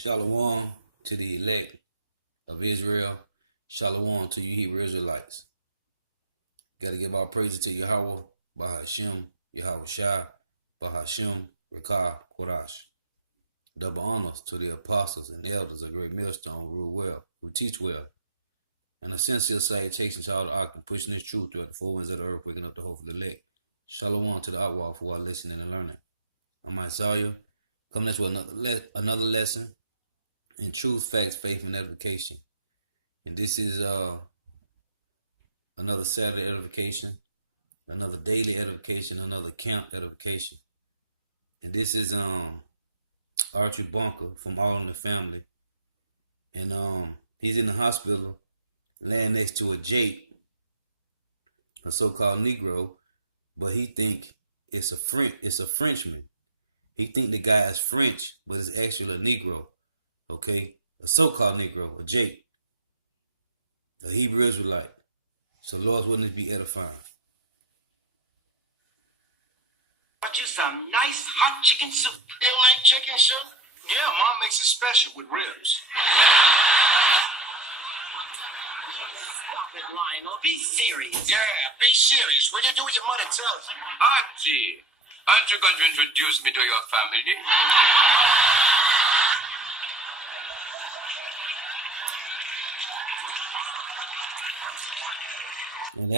Shalom to the elect of Israel. Shalom to you Hebrew Israelites. Got to give our praises to Yahweh, Bahashem, Yahweh Shai, Bahashem, Rekah, Kodash. Double honors to the apostles and elders of great millstone who rule well, who teach well. And a sincere salutation to all the ark and pushing this truth throughout the four winds of the earth, waking up the hope of the elect. Shalom to the Akwal who are listening and learning. I'm Isaiah, coming to another lesson in truth, facts, faith, and edification. And this is another Saturday edification, another daily edification, another camp edification. And this is Archie Bunker from All in the Family. And he's in the hospital, laying next to a Jake, a so-called Negro, but he think it's a Frenchman. He think the guy is French, but it's actually a Negro. Okay, a so-called Negro, a Jake, a Hebrew Israelite. So Lord's wouldn't be edifying. Want you some nice hot chicken soup? You like chicken soup? Yeah, Mom makes it special with ribs. Stop it, Lionel. Be serious. Yeah, be serious. What do you do with your mother tells you? Archie, aren't you going to introduce me to your family? And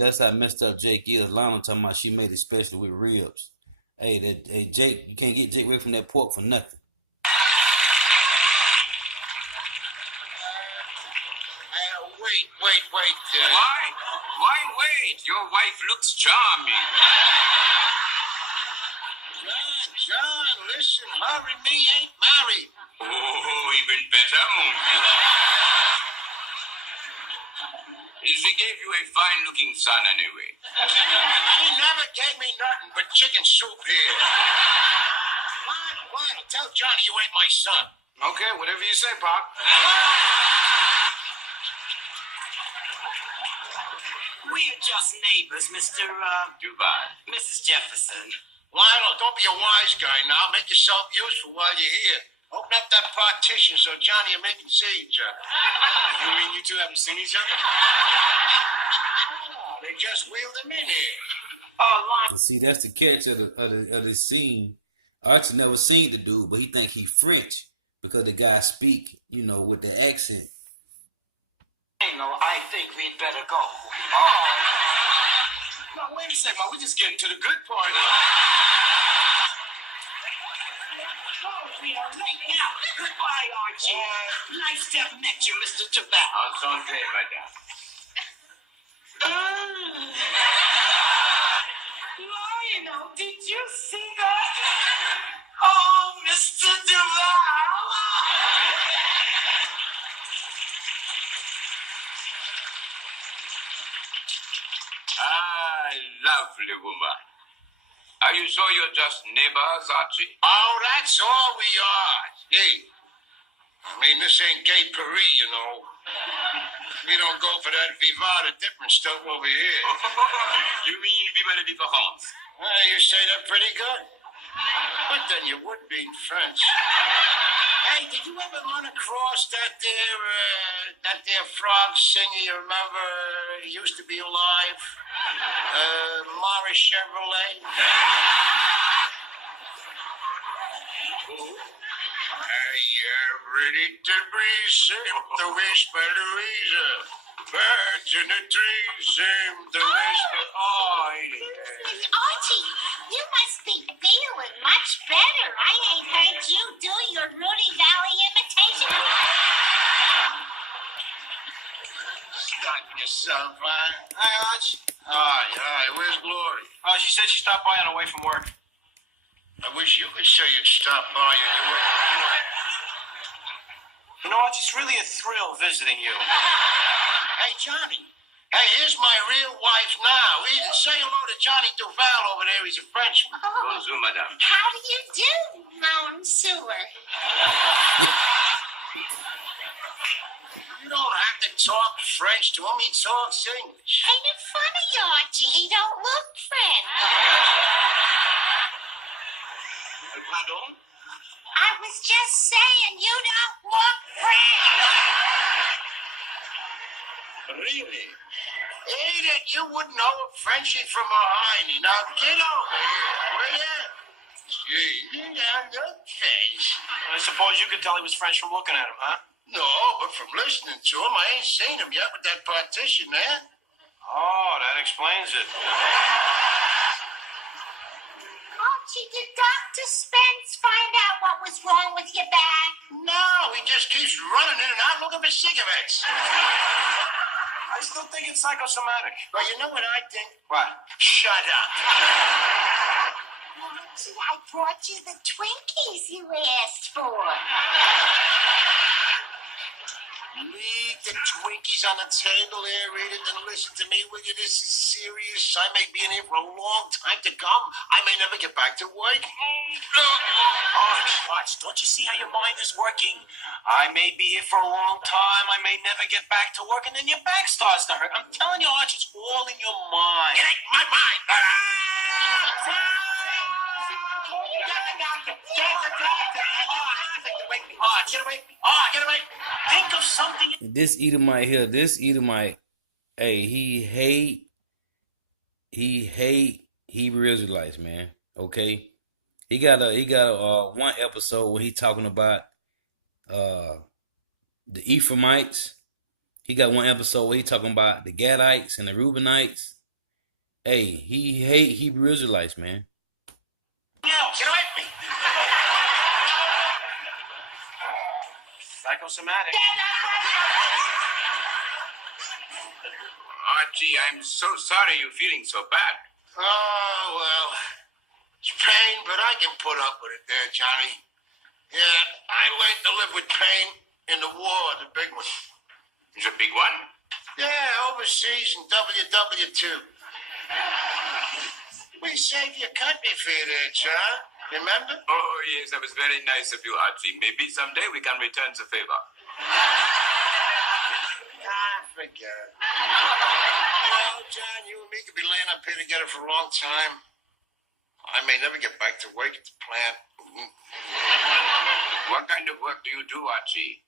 that's how messed up Jake is. Lana talking about she made it especially with ribs. Hey, Jake, you can't get Jake away from that pork for nothing. Wait. Why wait? Your wife looks charming. John, listen, Murray me ain't married. Oh, even better, Monkey. She gave you a fine-looking son anyway. She never gave me nothing but chicken soup here. What? Tell Johnny you ain't my son. Okay, whatever you say, Pop. We're just neighbors, Mr. Duval. Mrs. Jefferson. Lionel, don't be a wise guy now. Make yourself useful while you're here. Open up that partition so Johnny and me can see each other. You mean you two haven't seen each other? Oh, they just wheeled him in here. And see, that's the catch of the scene. Archie never seen the dude, but he think he French because the guy speak, with the accent. I think we'd better go. No, wait a second, man. We're just getting to the good part. We are late now. Goodbye, Archie. Nice to have met you, Mr. Tobacco. Enchanté, madame. Lionel, did you see that? Oh, Mr. Duval. Lovely woman. Are you sure you're just neighbors, Archie? Oh, that's all we are. Hey, this ain't gay Paris, We don't go for that vivant different stuff over here. You mean vive la différence? Well, you say that pretty good. But then you would be in French. Hey, did you ever run across that there frog singer you remember used to be alive? Morris Chevrolet? Oh. I am ready to breathe, the whisper Louisa. Birds in the trees, the whisper. Oh, yeah. Archie, you must be feeling much better. I ain't heard you do your Rudy Valley imitation. Stop yourself, man. Hi, Arch. Hi. Where's Glory? Oh, she said she stopped by on her way from work. I wish you could say you'd stop by anyway. Arch, it's really a thrill visiting you. Hey, Johnny. Hey, here's my real wife now. Say hello to Johnny Duval over there. He's a Frenchman. Bonjour, madame. How do you do, Monsieur? You don't have to talk French to him. He talks English. Ain't it funny, Archie? He don't look French. Pardon? I was just saying you you wouldn't know a Frenchie from a hiney. Now get over here, will you? Gee, your face. I suppose you could tell he was French from looking at him, huh? No, but from listening to him, I ain't seen him yet with that partition there. Oh, that explains it. Archie, did Dr. Spence find out what was wrong with your back? No, he just keeps running in and out looking for cigarettes. I still think it's psychosomatic. Well, you know what I think? What? Shut up. Archie, I brought you the Twinkies you asked for. Leave the Twinkies on the table there, Rita, and listen to me, will you? This is serious. I may be in here for a long time to come. I may never get back to work. Watch, don't you see how your mind is working? I may be here for a long time. I may never get back to work, and then your back starts to hurt. I'm telling you, Arch, it's all in your mind. It ain't my mind. Get away. Get away. Think of something. This Edomite here, hey, he hate Hebrew Israelites, man. Okay, he got a one episode where he talking about the Ephraimites. He got one episode where he talking about the Gadites and the Reubenites. Hey, he hate Hebrew Israelites, man. Yeah, get away from me. Psychosomatic. Archie, I'm so sorry you're feeling so bad. Oh, well, it's pain, but I can put up with it there, Johnny. Yeah, I went to live with pain in the war, the big one. The big one? Yeah, overseas in WW2. We saved your country for you there, John. Remember? Oh, yes, that was very nice of you, Archie. Maybe someday we can return the favor. Forget it. You know, John, you and me could be laying up here together for a long time. I may never get back to work at the plant. What kind of work do you do, Archie?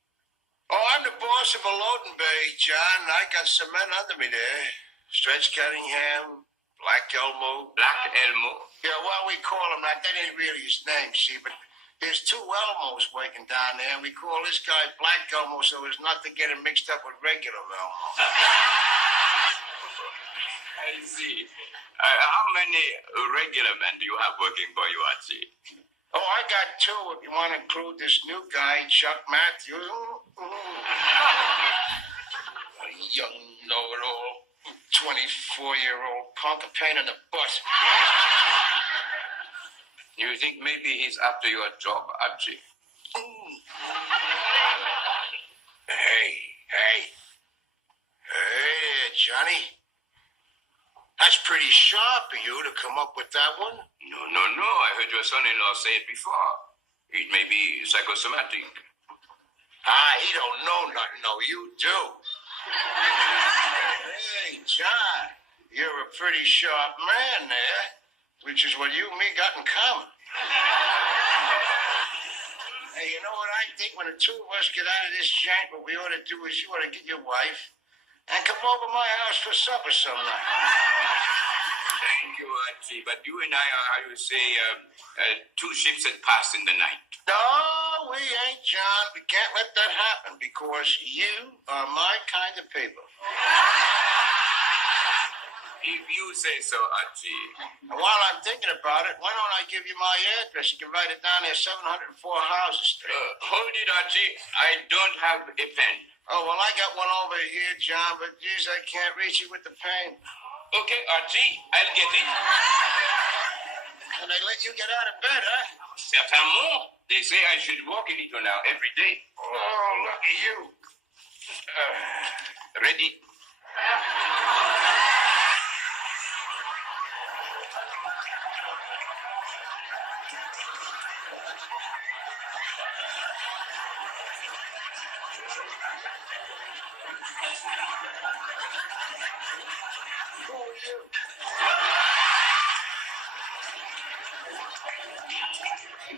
Oh, I'm the boss of a loading bay, John. I got some men under me there. Stretch Cunningham, Black Elmo. Black Elmo? Yeah, well, we call him that. That ain't really his name, see, but there's two Elmos working down there, and we call this guy Black Elmo so as not to get him mixed up with regular Elmo. I see. How many regular men do you have working for you, Archie? Oh, I got two if you want to include this new guy, Chuck Matthews. Young know-it-all, 24-year-old punk, a pain in the butt. You think maybe he's after your job, Archie? Hey there, Johnny. That's pretty sharp of you to come up with that one. No. I heard your son-in-law say it before. It may be psychosomatic. He don't know nothing. No, you do. Hey, John, you're a pretty sharp man there, which is what you and me got in common. Hey, you know what I think? When the two of us get out of this joint, what we ought to do is you ought to get your wife and come over to my house for supper some night. Thank you, Archie. But you and I are, how you say, two ships that pass in the night. No, we ain't, John. We can't let that happen because you are my kind of people. If you say so, Archie. And while I'm thinking about it, why don't I give you my address? You can write it down there, 704 Houses Street. Hold it, Archie. I don't have a pen. Oh, well, I got one over here, John, but geez, I can't reach it with the pen. Okay, Archie, I'll get it. And they let you get out of bed, huh? Certainement. They say I should walk a little now every day. Oh, look at you. Ready?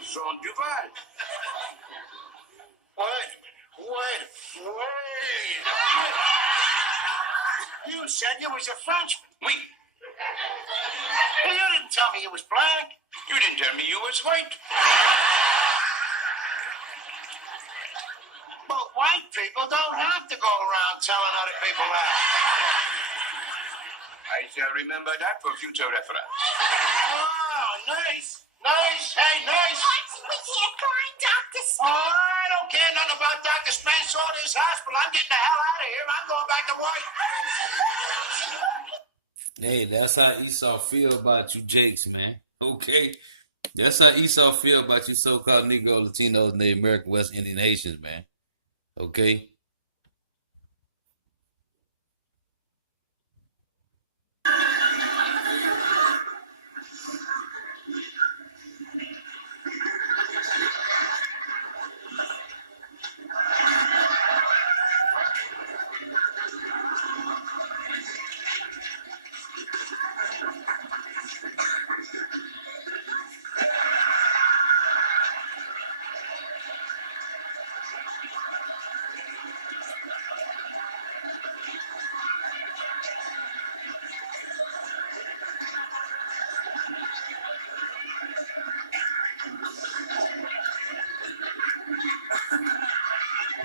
Jean Duval. Wait. You you said you was a Frenchman. Oui. You didn't tell me you was black. You didn't tell me you was white. But white people don't have to go around telling other people that. I shall remember that for future reference. Oh, nice. Nice. Hey, nice. Archie, we can't find Dr. Oh, I don't care nothing about Dr. Spence or this hospital. I'm getting the hell out of here. I'm going back to work. Hey, that's how Esau feel about you Jakes, man. Okay? That's how Esau feel about you so-called Negro, Latinos, Native American, West Indian Haitians, man. Okay?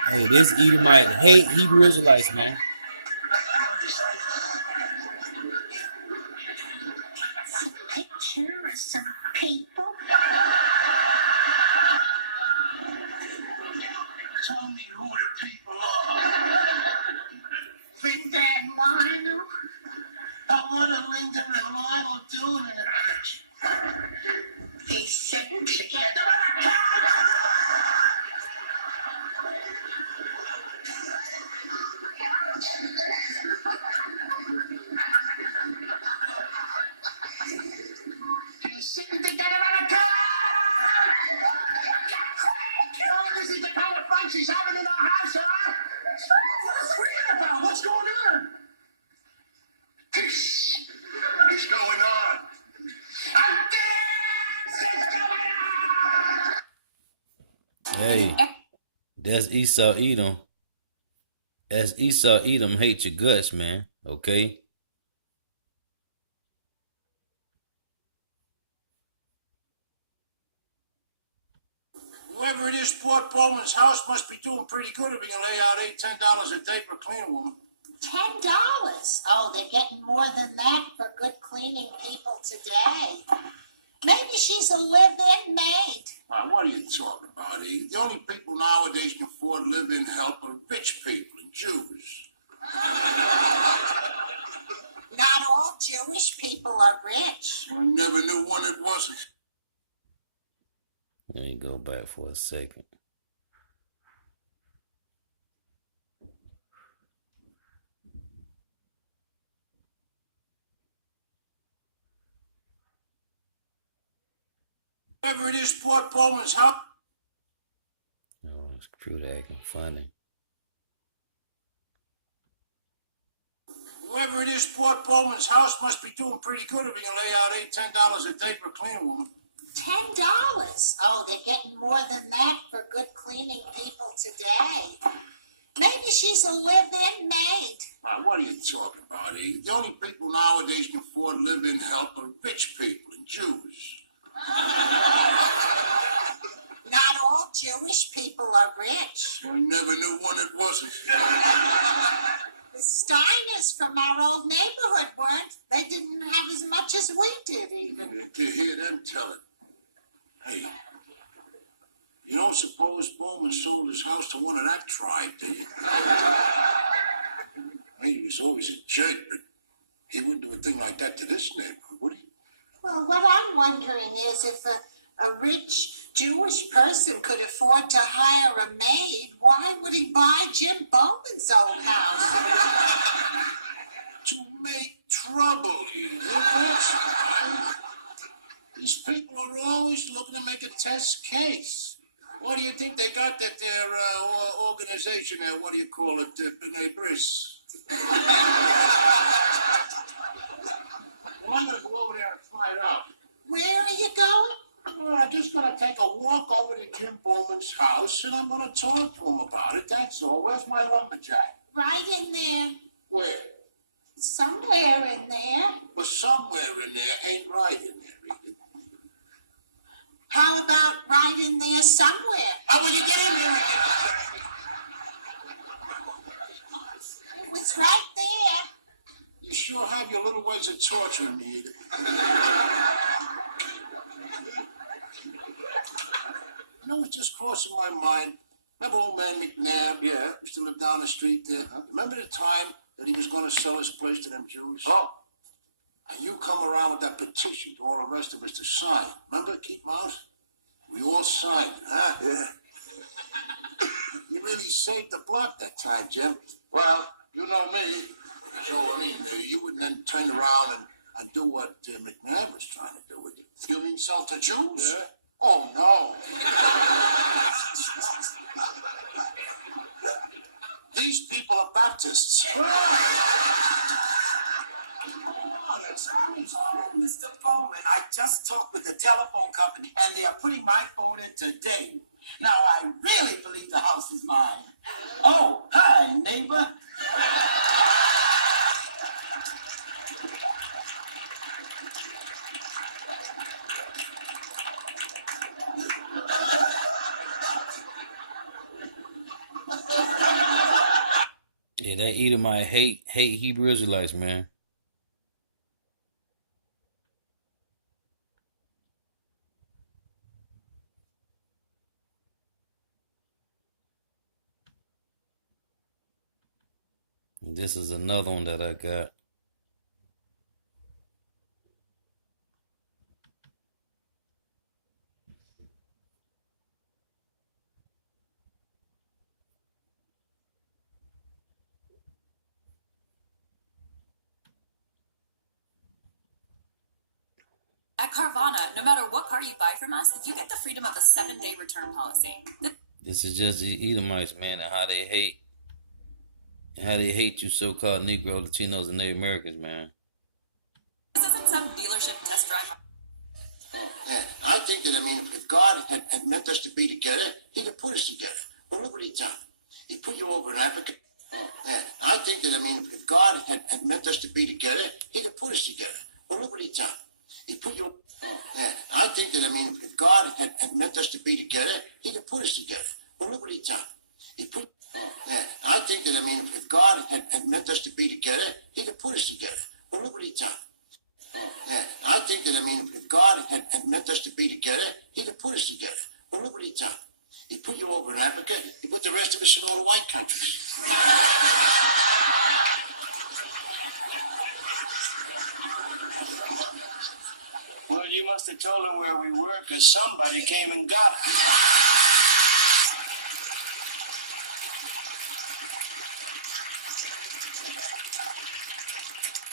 Hey, this Edomite hate Hebrew Israelites, man. Picture of some people. Tell me who the people are. Linda and Lionel. What are Linda and Lionel doing in the picture? They're sitting together on a They're sitting together on a couch. Oh, this is the kind of fun she's having in our house, huh? What's that about? What's going on? This is going on. And this is going on! Hey, that's Esau Edom. That's Esau Edom hate your guts, man. Okay? Whoever it is bought Bowman's house must be doing pretty good if he can lay out $8-10 a day for a cleaning woman. $10. Oh, they're getting more than that for good cleaning people today. Maybe she's a live-in maid. What are you talking about, E? The only people nowadays can afford live-in help are rich people and Jews. Not all Jewish people are rich. I never knew one that wasn't. Let me go back for a second. Whoever it is bought Bowman's house. Oh, this computer acting funny. Whoever it is bought Bowman's house must be doing pretty good if he can lay out $8-10 a day for a cleaning woman. $10. Oh, they're getting more than that for good cleaning people today. Maybe she's a live-in maid. What are you talking about, E? The only people nowadays can afford live-in help are rich people and Jews. Not all Jewish people are rich. I never knew one that wasn't. The Steiners from our old neighborhood weren't. They didn't have as much as we did, even. To hear them tell it. Hey, you don't suppose Bowman sold his house to one of that tribe, do you? He was always a jerk, but he wouldn't do a thing like that to this neighborhood, would he? Well, what I'm wondering is if a rich Jewish person could afford to hire a maid, why would he buy Jim Bowman's old house? To make trouble, you know, that's right. These people are always looking to make a test case. What do you think they got at their organization there? What do you call it? B'nai Bris. Well, I'm going to go over there and find out. Where are you going? Well, I'm just going to take a walk over to Jim Bowman's house, and I'm going to talk to him about it, that's all. Where's my lumberjack? Right in there. Where? Somewhere in there. But somewhere in there ain't right in there, Edith. How about right in there somewhere? How will you get in here, Edith? It was right there. You sure have your little ways of torturing me, Edith. You know what's just crossing my mind? Remember old man McNabb? Yeah. Used to live down the street there. Huh? Remember the time that he was going to sell his place to them Jews? Oh. And you come around with that petition to all the rest of us to sign. Remember, Keep Mouse? We all signed, huh? Yeah. You really saved the block that time, Jim. Well, you know me. So, I mean, you wouldn't then turn around and do what McNabb was trying to do, would you? You mean sell to Jews? Yeah. Oh, no. These people are Baptists. Mr. Bowman, I just talked with the telephone company, and they are putting my phone in today. Now, I really believe the house is mine. Oh, hi, neighbor. Yeah, that Edomite hate Hebrew Israelites, man. This is another one that I got. At Carvana, no matter what car you buy from us, you get the freedom of a 7-day return policy. This is just the Edomites, man, and how they hate you so-called Negro, Latinos, and Native Americans, man. This isn't some dealership test drive. Yeah. I think that, I mean, if God had meant us to be together, he could put us together. Well, look what he done. He put you over in Africa. Yeah. I think that, I mean, if God had meant us to be together, he could put us together. Well, look what he done. He put you... Yeah. I think that, I mean, if God had meant us to be together, he could put us together. Well, look what he done. He put... Yeah. I think that, I mean, if God had meant us to be together, he could put us together. Well, look what he done. Yeah. I think that, I mean, if God had meant us to be together, he could put us together. Well, look what he done. He put you over in Africa. He put the rest of us in all the white countries. Well, you must have told him where we were, because somebody came and got it.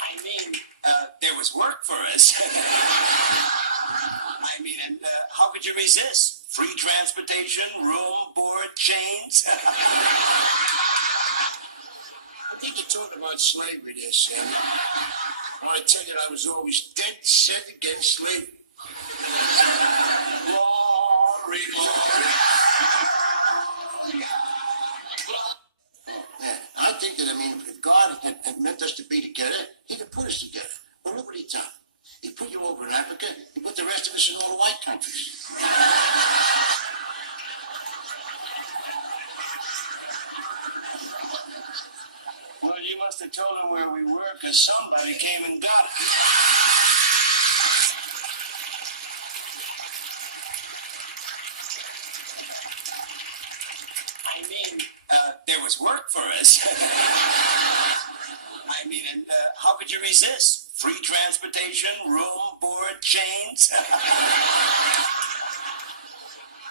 I mean, there was work for us. I mean, and how could you resist? Free transportation, room, board, chains. I think you're talking about slavery there, Sam. Well, I tell you, I was always dead set against slavery. Glory, glory. Yeah. I think that, I mean, if God had meant us to be together, he could put us together. Well, look what he done. He put you over in Africa. He put the rest of us in all the white countries. Well, you must have told him where we were, because somebody came and got it. I mean, there was work for us. I mean, and how could you resist? Free transportation, room, board, chains.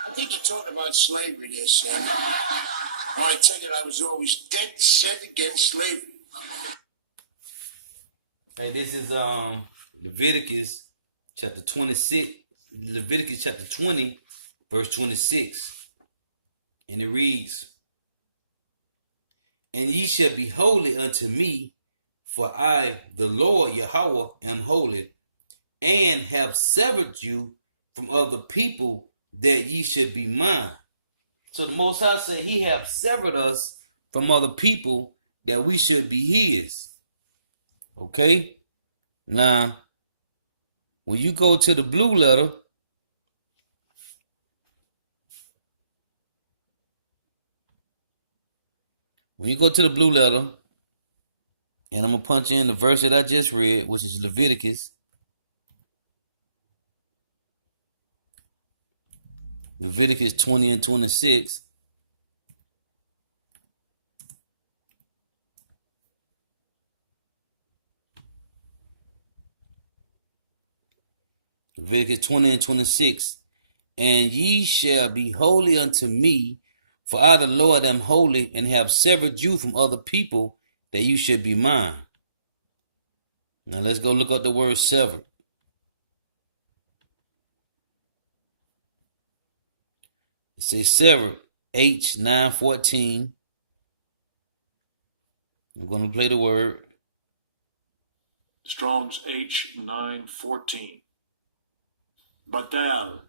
I think you're talking about slavery there, Sam. Well, I tell you, I was always dead set against slavery. Hey, this is Leviticus chapter 26, Leviticus chapter 20, verse 26. And it reads, "And ye shall be holy unto me, for I, the Lord Yahweh, am holy, and have severed you from other people, that ye should be mine." So the Most High said he have severed us from other people, that we should be his. Okay? Now, when you go to the blue letter, and I'm going to punch in the verse that I just read, which is Leviticus 20 and 26. Leviticus 20 and 26. And ye shall be holy unto me, for I the Lord am holy, and have severed you from other people, that you should be mine. Now let's go look up the word severed. It says severed, H 9:14. I'm going to play the word. Strong's H 9:14. Badal.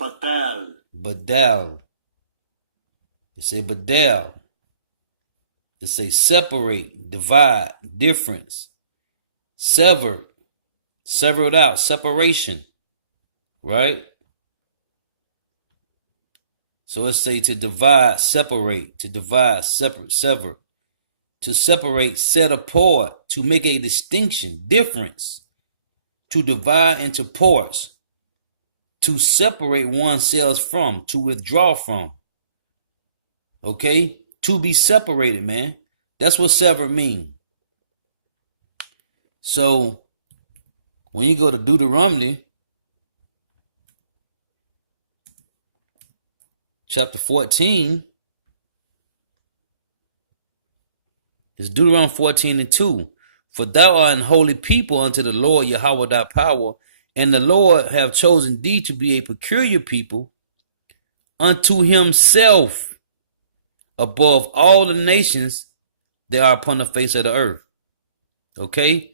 Badal. It say badal. It say separate, divide, difference, severed, severed out, separation, right? So it say to divide, separate, to divide, separate, sever, to separate, set apart, to make a distinction, difference, to divide into parts, to separate oneself from, to withdraw from. Okay? To be separated, man. That's what severed mean. So, when you go to Deuteronomy, chapter 14, it's Deuteronomy 14 and 2. For thou art an holy people unto the Lord Yahweh thy power, and the Lord have chosen thee to be a peculiar people unto himself above all the nations that are upon the face of the earth. Okay?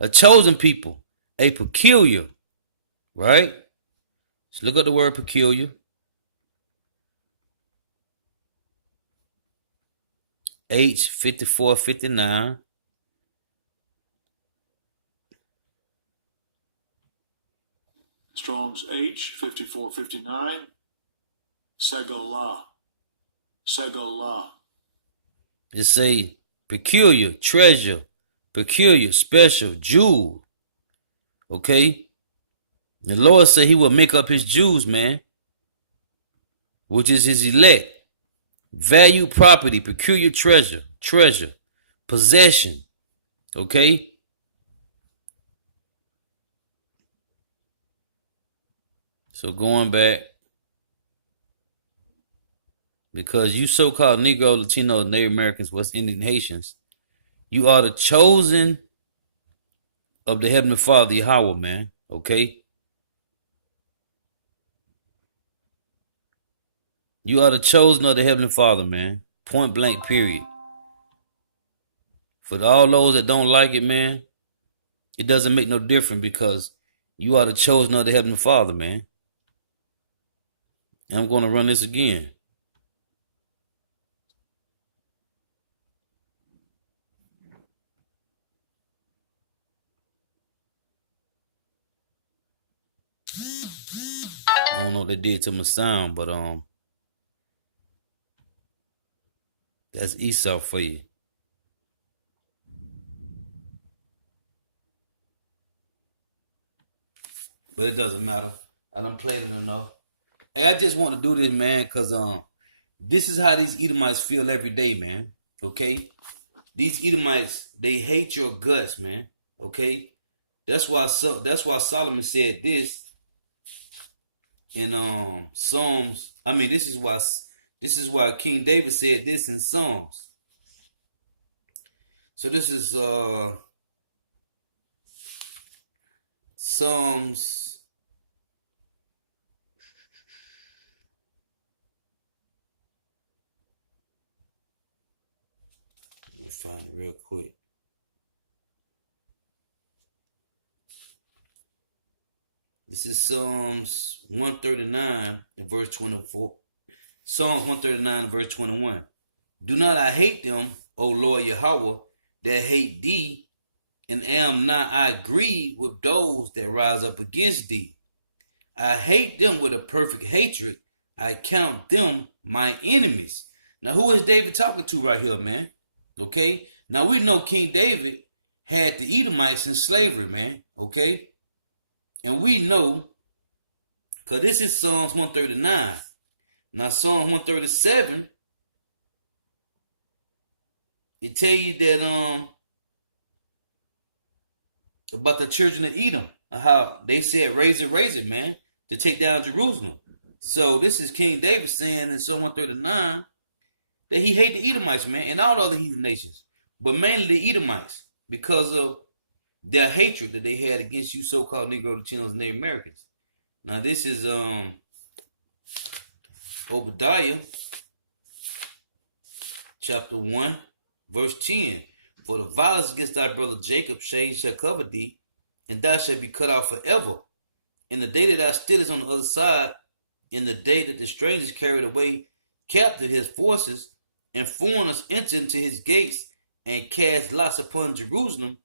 A chosen people, a peculiar, right? Let's look at the word peculiar. H 5459. Strong's H 5459. Segalah. It's a peculiar, treasure, peculiar, special, jewel. Okay? The Lord said he will make up his jewels, man, which is his elect. Valued property, peculiar treasure, possession. Okay? So going back, because you so-called Negro, Latino, Native Americans, West Indian, Haitians, you are the chosen of the Heavenly Father, Yahweh, man. Okay? You are the chosen of the Heavenly Father, man. Point blank, period. For all those that don't like it, man, it doesn't make no difference, because you are the chosen of the Heavenly Father, man. And I'm going to run this again. I don't know what they did to my sound, but that's Esau for you. But it doesn't matter. I done played it enough. Hey, I just want to do this, man, because this is how these Edomites feel every day, man. Okay? These Edomites, they hate your guts, man. Okay? That's why Solomon said this in Psalms. I mean, this is why King David said this in Psalms. So this is Psalms. Let me find it real quick. This is Psalms 139 and verse 24. Psalms 139 and verse 21. Do not I hate them, O Lord Yahweh, that hate thee, and am not I grieved with those that rise up against thee. I hate them with a perfect hatred. I count them my enemies. Now, who is David talking to right here, man? Okay. Now, we know King David had the Edomites in slavery, man. Okay. And we know, because this is Psalms 139. Now, Psalms 137, it tell you that about the children of Edom, how they said, raise it, man, to take down Jerusalem. So this is King David saying in Psalm 139 that he hate the Edomites, man, and all the other heathen nations, but mainly the Edomites, because of their hatred that they had against you so-called Negro Latinos and Native Americans. Now this is Obadiah chapter 1, verse 10. For the violence against thy brother Jacob, shame shall cover thee, and thou shalt be cut off forever. In the day that thou stillest on the other side, in the day that the strangers carried away captive his forces, and foreigners entered into his gates, and cast lots upon Jerusalem,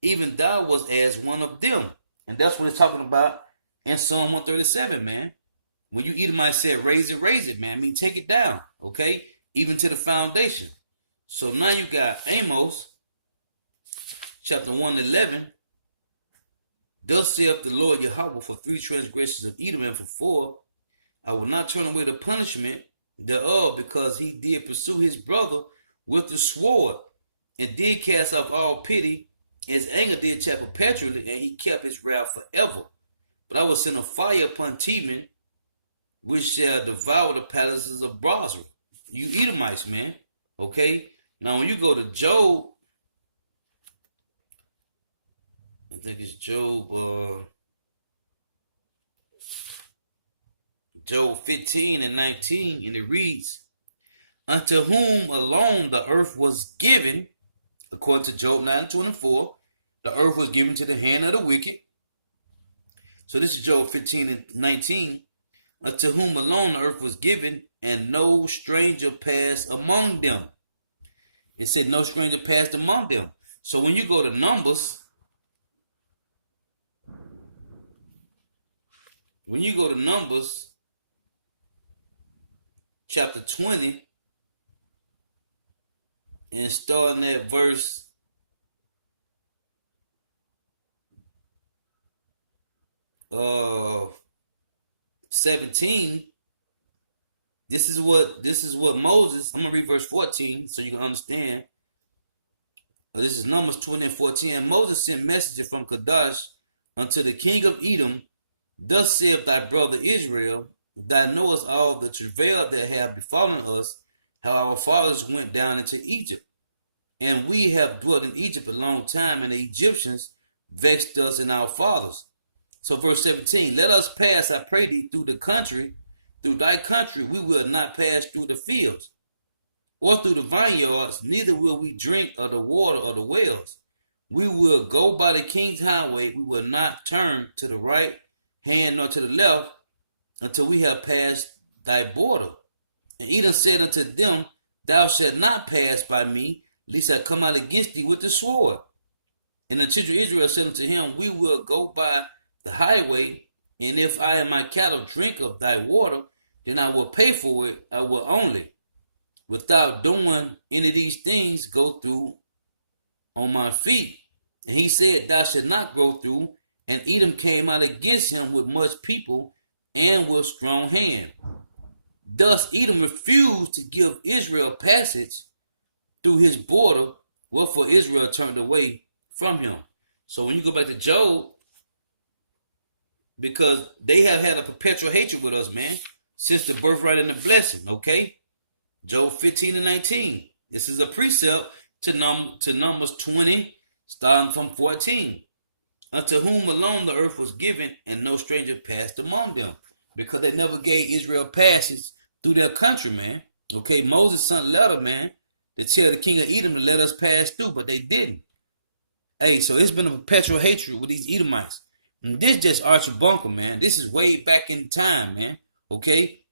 even thou was as one of them. And that's what it's talking about in Psalm 137, man. When you Edomites said, raise it, man. I mean, take it down, okay? Even to the foundation. So now you got Amos, chapter 1:11. Thus saith the Lord Yahweh, for 3 transgressions of Edom, and for 4, I will not turn away the punishment thereof, because he did pursue his brother with the sword, and did cast off all pity. His anger did chafe perpetually, and he kept his wrath forever. But I will send a fire upon Teman, which shall devour the palaces of Bozrah. You Edomites, man. Okay? Now, when you go to Job, I think it's Job 15 and 19, and it reads, unto whom alone the earth was given, according to Job 9:24, the earth was given to the hand of the wicked. So this is Job 15 and 19. Unto whom alone the earth was given, and no stranger passed among them. It said no stranger passed among them. So when you go to Numbers, chapter 20, and starting at verse 17, this is what Moses, I'm gonna read verse 14 so you can understand. This is Numbers 20 and 14. And Moses sent messengers from Kadesh unto the king of Edom. Thus saith thy brother Israel, thou knowest all the travail that have befallen us, how our fathers went down into Egypt. And we have dwelt in Egypt a long time, and the Egyptians vexed us and our fathers. So verse 17, let us pass, I pray thee, through thy country. We will not pass through the fields, or through the vineyards, neither will we drink of the water of the wells. We will go by the king's highway. We will not turn to the right hand nor to the left until we have passed thy border. And Edom said unto them, thou shalt not pass by me, lest I come out against thee with the sword. And the children of Israel said unto him, we will go by the highway, and if I and my cattle drink of thy water, then I will pay for it. I will only, without doing any of these things, go through on my feet. And he said, thou shalt not go through. And Edom came out against him with much people and with strong hand. Thus Edom refused to give Israel passage through his border, wherefore Israel turned away from him. So when you go back to Job, because they have had a perpetual hatred with us, man, since the birthright and the blessing, okay? Job 15 and 19. This is a precept to Numbers 20, starting from 14. Unto whom alone the earth was given, and no stranger passed among them. Because they never gave Israel passage through their country, man. Okay, Moses sent a letter, man, to tell the king of Edom to let us pass through, but they didn't. Hey, so it's been a perpetual hatred with these Edomites. And this just Archie Bunker, man. This is way back in time, man. Okay?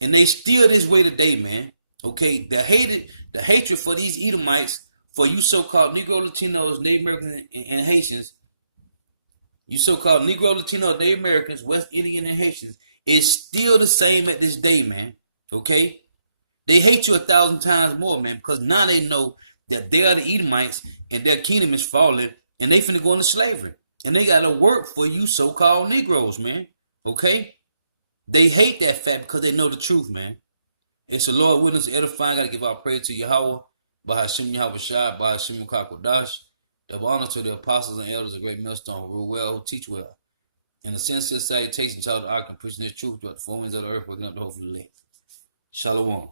And they still this way today, man. Okay? The hatred for these Edomites for you so-called Negro, Latinos, Native Americans, and Haitians, you so-called Negro, Latino, Native Americans, West Indian, and Haitians, is still the same at this day, man. Okay? They hate you 1,000 times more, man, because now they know that they are the Edomites and their kingdom is falling and they finna go into slavery. And they gotta work for you so-called Negroes, man. Okay? They hate that fact because they know the truth, man. It's the Lord witness edifying. Gotta give our praise to Yahweh, Bahashim Yahweh Shai, Bahashim Kakodash. Double honor to the apostles and elders, a great millstone, who rule well, who teach well. And a sincere salutation to all the ark and pushing this truth throughout the four winds of the earth, waking up the hope for the elect. Shalom.